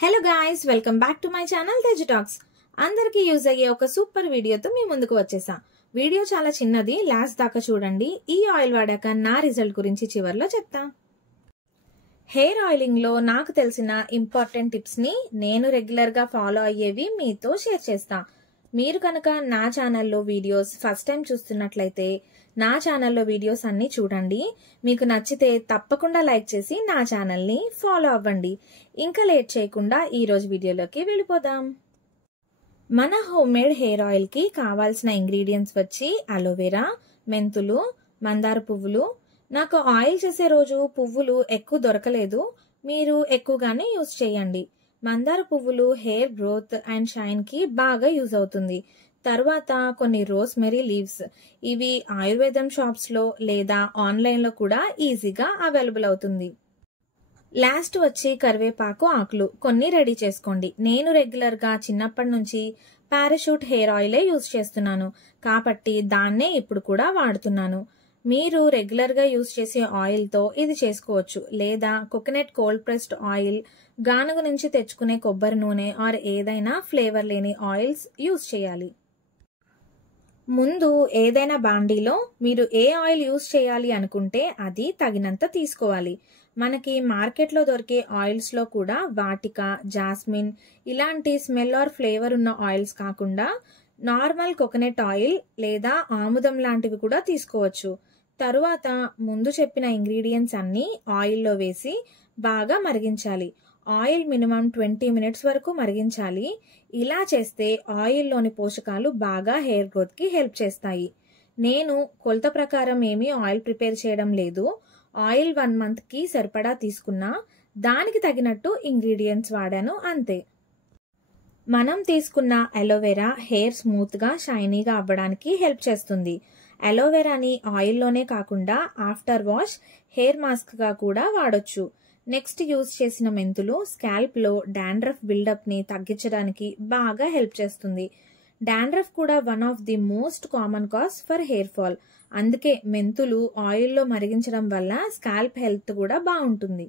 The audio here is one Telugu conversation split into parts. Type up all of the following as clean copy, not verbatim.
Hello guys, welcome back to my channel Teju talks. అందరికీ యూజ్ అయ్యే ఒక సూపర్ వీడియోతో మీ ముందుకు వచ్చేసా. వీడియో చాలా చిన్నది, లాస్ట్ దాకా చూడండి. ఈ ఆయిల్ వాడాక నా రిజల్ట్ గురించి చివర్లో చెప్తా. హెయిర్ ఆయిలింగ్ లో నాకు తెలిసిన ఇంపార్టెంట్ టిప్స్ ని నేను రెగ్యులర్ గా ఫాలో అయ్యేవి మీతో షేర్ చేస్తా. మీరు కనుక నా ఛానల్లో వీడియోస్ ఫస్ట్ టైం చూస్తున్నట్లయితే నా ఛానల్లో వీడియోస్ అన్ని చూడండి. మీకు నచ్చితే తప్పకుండా లైక్ చేసి నా ఛానల్ని ఫాలో అవ్వండి. ఇంకా లేట్ చేయకుండా ఈ రోజు వీడియోలోకి వెళ్ళిపోదాం. మన హోమ్ మేడ్ హెయిర్ ఆయిల్ కి కావాల్సిన ఇంగ్రీడియంట్స్ వచ్చి అలోవెరా, మెంతులు, మందార పువ్వులు. నాకు ఆయిల్ చేసే రోజు పువ్వులు ఎక్కువ దొరకలేదు, మీరు ఎక్కువగానే యూజ్ చేయండి. మందార పువ్వులు హెయిర్ గ్రోత్ అండ్ షైన్ కి బాగా యూజ్ అవుతుంది. తర్వాత కొన్ని రోస్మెరీ లీవ్స్, ఇవి ఆయుర్వేదం షాప్స్ లో లేదా ఆన్లైన్ లో కూడా ఈజీగా అవైలబుల్ అవుతుంది. లాస్ట్ వచ్చి కరివేపాకు ఆకులు కొన్ని రెడీ చేసుకోండి. నేను రెగ్యులర్ గా చిన్నప్పటి నుంచి పారాషూట్ హెయిర్ ఆయిలే యూజ్ చేస్తున్నాను కాబట్టి దాన్నే ఇప్పుడు కూడా వాడుతున్నాను. మీరు రెగ్యులర్ గా యూజ్ చేసే ఆయిల్ తో ఇది చేసుకోవచ్చు, లేదా కోకోనట్ కోల్డ్ ప్రెస్డ్ ఆయిల్, గానుగ నుంచి తెచ్చుకునే కొబ్బరి నూనె ఆర్ ఏదైనా ఫ్లేవర్ లేని ఆయిల్స్ యూజ్ చేయాలి. ముందు ఏదైనా బాండీలో మీరు ఏ ఆయిల్ యూజ్ చేయాలి అనుకుంటే అది తగినంత తీసుకోవాలి. మనకి మార్కెట్లో దొరికే ఆయిల్స్ లో కూడా వాటికా, జాస్మిన్ ఇలాంటి స్మెల్ ఆర్ ఫ్లేవర్ ఉన్న ఆయిల్స్ కాకుండా నార్మల్ కోకోనట్ ఆయిల్ లేదా ఆముదం లాంటివి కూడా తీసుకోవచ్చు. తరువాత ముందు చెప్పిన ఇంగ్రీడియంట్స్ అన్ని ఆయిల్లో వేసి బాగా మరిగించాలి. ఆయిల్ మినిమం 20 మినిట్స్ వరకు మరిగించాలి. ఇలా చేస్తే ఆయిల్లోని పోషకాలు బాగా హెయిర్ గ్రోత్ కి హెల్ప్ చేస్తాయి. నేను కొలత ప్రకారం ఏమీ ఆయిల్ ప్రిపేర్ చేయడం లేదు. ఆయిల్ 1 మంత్ కి సరిపడా తీసుకున్నా, దానికి తగినట్టు ఇంగ్రీడియంట్స్ వాడాను అంతే. మనం తీసుకున్న అలోవెరా హెయిర్ స్మూత్ గా షైనీగా అవ్వడానికి హెల్ప్ చేస్తుంది. అలోవెరాని ఆయిల్లోనే కాకుండా ఆఫ్టర్ వాష్ హెయిర్ మాస్క్ గా కూడా వాడొచ్చు. నెక్స్ట్ యూజ్ చేసిన మెంతులు స్కాల్ప్ లో డాండ్రఫ్ బిల్డప్ ని తగ్గించడానికి బాగా హెల్ప్ చేస్తుంది. డాండ్రఫ్ కూడా one of the most common cause for hair fall. అందుకే మెంతులు ఆయిల్లో మరిగించడం వల్ల స్కాల్ప్ హెల్త్ కూడా బాగుంటుంది.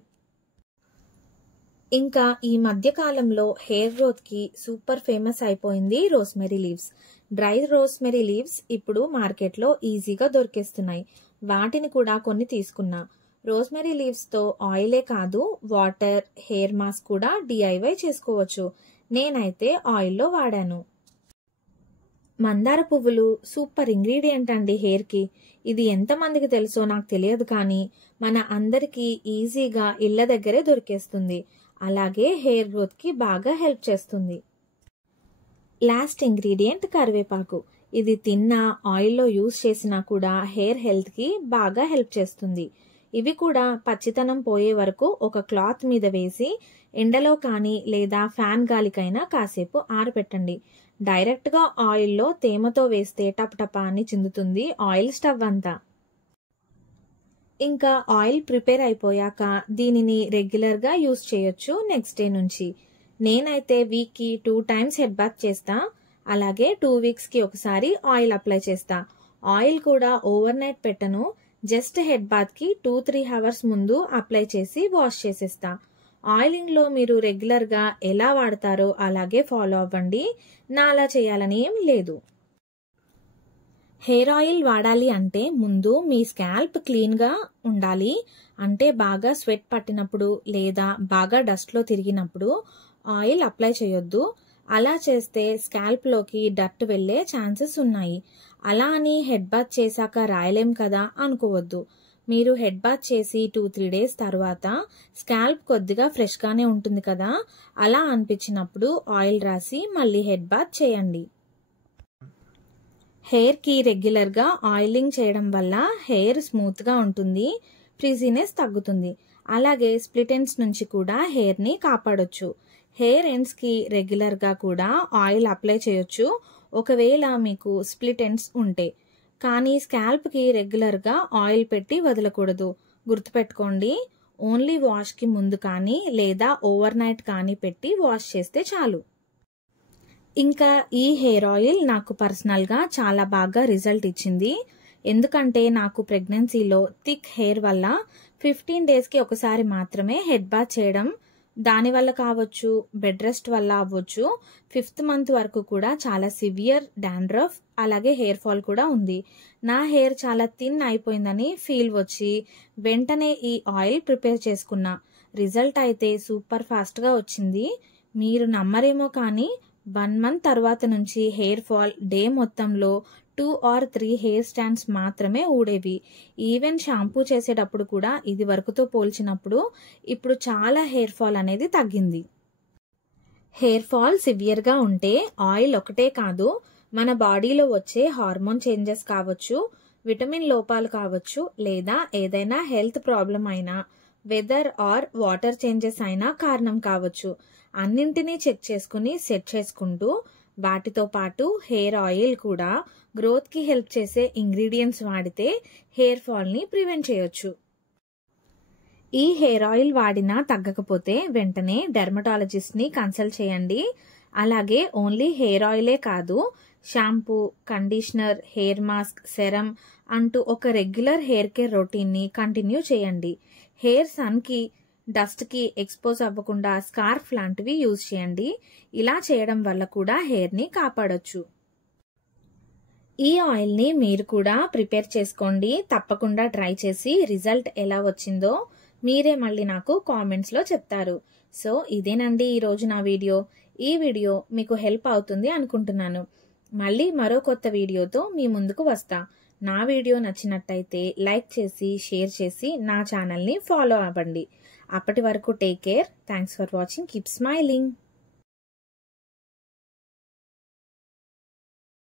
ఇంకా ఈ మధ్య కాలంలో హెయిర్ గ్రోత్ కి సూపర్ ఫేమస్ అయిపోయింది rosemary leaves. Dry rosemary leaves ఇప్పుడు మార్కెట్లో ఈజీగా దొరికేస్తున్నాయి. వాటిని కూడా కొన్ని తీసుకున్నా. రోస్మెరీ లీవ్స్ తో ఆయిలే కాదు, వాటర్, హెయిర్ మాస్క్ కూడా DIY చేసుకోవచ్చు. నేనైతే ఆయిల్లో వాడాను. మందార పువ్వులు సూపర్ ఇంగ్రీడియంట్ అండి హెయిర్ కి. ఇది ఎంతమందికి తెలుసో నాకు తెలియదు, కానీ మన అందరికీ ఈజీగా ఇళ్ల దగ్గరే దొరికేస్తుంది. అలాగే హెయిర్ గ్రోత్ కి బాగా హెల్ప్ చేస్తుంది. లాస్ట్ ఇంగ్రీడియంట్ కరివేపాకు. ఇది తిన్నా, ఆయిల్లో యూజ్ చేసినా కూడా హెయిర్ హెల్త్ కి బాగా హెల్ప్ చేస్తుంది. ఇవి కూడా పచ్చితనం పోయే వరకు ఒక క్లాత్ మీద వేసి ఎండలో కానీ లేదా ఫ్యాన్ గాలికైనా కాసేపు ఆరబెట్టండి. డైరెక్ట్ గా ఆయిల్లో తేమతో వేస్తే టపటపా అని చిందుతుంది ఆయిల్ స్టవ్ అంతా. ఇంకా ఆయిల్ ప్రిపేర్ అయిపోయాక దీనిని రెగ్యులర్ గా యూజ్ చేయొచ్చు నెక్స్ట్ డే నుంచి. నేనైతే వీక్ కి 2 టైమ్స్ హెడ్ బాత్ చేస్తా. అలాగే 2 వీక్స్ కి ఒకసారి ఆయిల్ అప్లై చేస్తా. ఆయిల్ కూడా ఓవర్ నైట్ పెట్టను, జస్ట్ హెడ్ బాత్ కి 2-3 అవర్స్ ముందు అప్లై చేసి వాష్ చేసేస్తా. ఆయిలింగ్ లో మీరు రెగ్యులర్ గా ఎలా వాడతారో అలాగే ఫాలో అవ్వండి. నా అలా చేయాలని ఏం లేదు. హెయిర్ ఆయిల్ వాడాలి అంటే ముందు మీ స్కాల్ప్ క్లీన్ గా ఉండాలి. అంటే బాగా స్వెట్ పట్టినప్పుడు లేదా బాగా డస్ట్ లో తిరిగినప్పుడు ఆయిల్ అప్లై చేయొద్దు. అలా చేస్తే స్కాల్ప్ లోకి డర్ట్ వెళ్లే ఛాన్సెస్ ఉన్నాయి. అలా అని హెడ్ బాత్ చేశాక రాయలేం కదా అనుకోవద్దు. మీరు హెడ్ బాత్ చేసి 2-3 డేస్ తర్వాత స్కాల్ప్ కొద్దిగా ఫ్రెష్ గానే ఉంటుంది కదా, అలా అనిపించినప్పుడు ఆయిల్ రాసి మళ్ళీ హెడ్ బాత్ చేయండి. హెయిర్ కి రెగ్యులర్ గా ఆయిలింగ్ చేయడం వల్ల హెయిర్ స్మూత్ గా ఉంటుంది, ఫ్రిజీనెస్ తగ్గుతుంది. అలాగే స్ప్లిట్ ఎండ్స్ నుంచి కూడా హెయిర్ ని కాపాడొచ్చు. హెయిర్ ఎండ్స్ కి రెగ్యులర్ గా కూడా ఆయిల్ అప్లై చేయొచ్చు ఒకవేళ మీకు స్ప్లిట్ ఎండ్స్ ఉంటే. కానీ స్కాల్ప్ కి రెగ్యులర్ గా ఆయిల్ పెట్టి వదలకూడదు. గుర్తుపెట్టుకోండి, ఓన్లీ వాష్ కి ముందు కానీ లేదా ఓవర్ నైట్ కానీ పెట్టి వాష్ చేస్తే చాలు. ఇంకా ఈ హెయిర్ ఆయిల్ నాకు పర్సనల్ గా చాలా బాగా రిజల్ట్ ఇచ్చింది. ఎందుకంటే నాకు ప్రెగ్నెన్సీలో థిక్ హెయిర్ వల్ల 15 డేస్ కి ఒకసారి మాత్రమే హెడ్ బాత్ చేయడం దానివల్ల కావచ్చు, బెడ్ రెస్ట్ వల్ల అవ్వచ్చు, 5th మంత్ వరకు కూడా చాలా సివియర్ డాండ్రఫ్ అలాగే హెయిర్ ఫాల్ కూడా ఉంది. నా హెయిర్ చాలా థిన్ అయిపోయిందని ఫీల్ వచ్చి వెంటనే ఈ ఆయిల్ ప్రిపేర్ చేసుకున్నా. రిజల్ట్ అయితే సూపర్ ఫాస్ట్గా వచ్చింది. మీరు నమ్మరేమో కానీ 1 మంత్ తర్వాత నుంచి హెయిర్ ఫాల్ డే మొత్తంలో 2 or 3 హెయిర్ స్టాండ్స్ మాత్రమే ఊడేవి. ఈవెన్ షాంపూ చేసేటప్పుడు కూడా ఇది వరకుతో పోల్చినప్పుడు ఇప్పుడు చాలా హెయిర్ ఫాల్ అనేది తగ్గింది. హెయిర్ ఫాల్ సివియర్గా ఉంటే ఆయిల్ ఒకటే కాదు, మన బాడీలో వచ్చే హార్మోన్ చేంజెస్ కావచ్చు, విటమిన్ లోపాలు కావచ్చు, లేదా ఏదైనా హెల్త్ ప్రాబ్లం అయినా, వెదర్ ఆర్ వాటర్ చేంజెస్ అయినా కారణం కావచ్చు. అన్నింటినీ చెక్ చేసుకుని సెట్ చేసుకుంటూ వాటితో పాటు హెయిర్ ఆయిల్ కూడా గ్రోత్కి హెల్ప్ చేసే ఇంగ్రీడియంట్స్ వాడితే హెయిర్ ఫాల్ని ప్రివెంట్ చేయొచ్చు. ఈ హెయిర్ ఆయిల్ వాడినా తగ్గకపోతే వెంటనే డెర్మటాలజిస్ట్ని కన్సల్ట్ చేయండి. అలాగే ఓన్లీ హెయిర్ ఆయిలే కాదు, shampoo, conditioner, hair mask, serum అంటూ ఒక రెగ్యులర్ హెయిర్ కేర్ రొటీన్ని కంటిన్యూ చేయండి. హెయిర్ సన్కి, డస్ట్కి ఎక్స్పోజ్ అవ్వకుండా స్కార్ఫ్ లాంటివి యూజ్ చేయండి. ఇలా చేయడం వల్ల కూడా హెయిర్ని కాపాడొచ్చు. ఈ ఆయిల్ని మీరు కూడా ప్రిపేర్ చేసుకోండి. తప్పకుండా ట్రై చేసి రిజల్ట్ ఎలా వచ్చిందో మీరే మళ్ళీ నాకు కామెంట్స్లో చెప్తారు. సో ఇదేనండి ఈరోజు నా వీడియో. ఈ వీడియో మీకు హెల్ప్ అవుతుంది అనుకుంటున్నాను. మళ్ళీ మరో కొత్త వీడియోతో మీ ముందుకు వస్తా. నా వీడియో నచ్చినట్టయితే లైక్ చేసి, షేర్ చేసి నా ఛానల్ని ఫాలో అవ్వండి. అప్పటి వరకు take care. Thanks for watching. Keep smiling.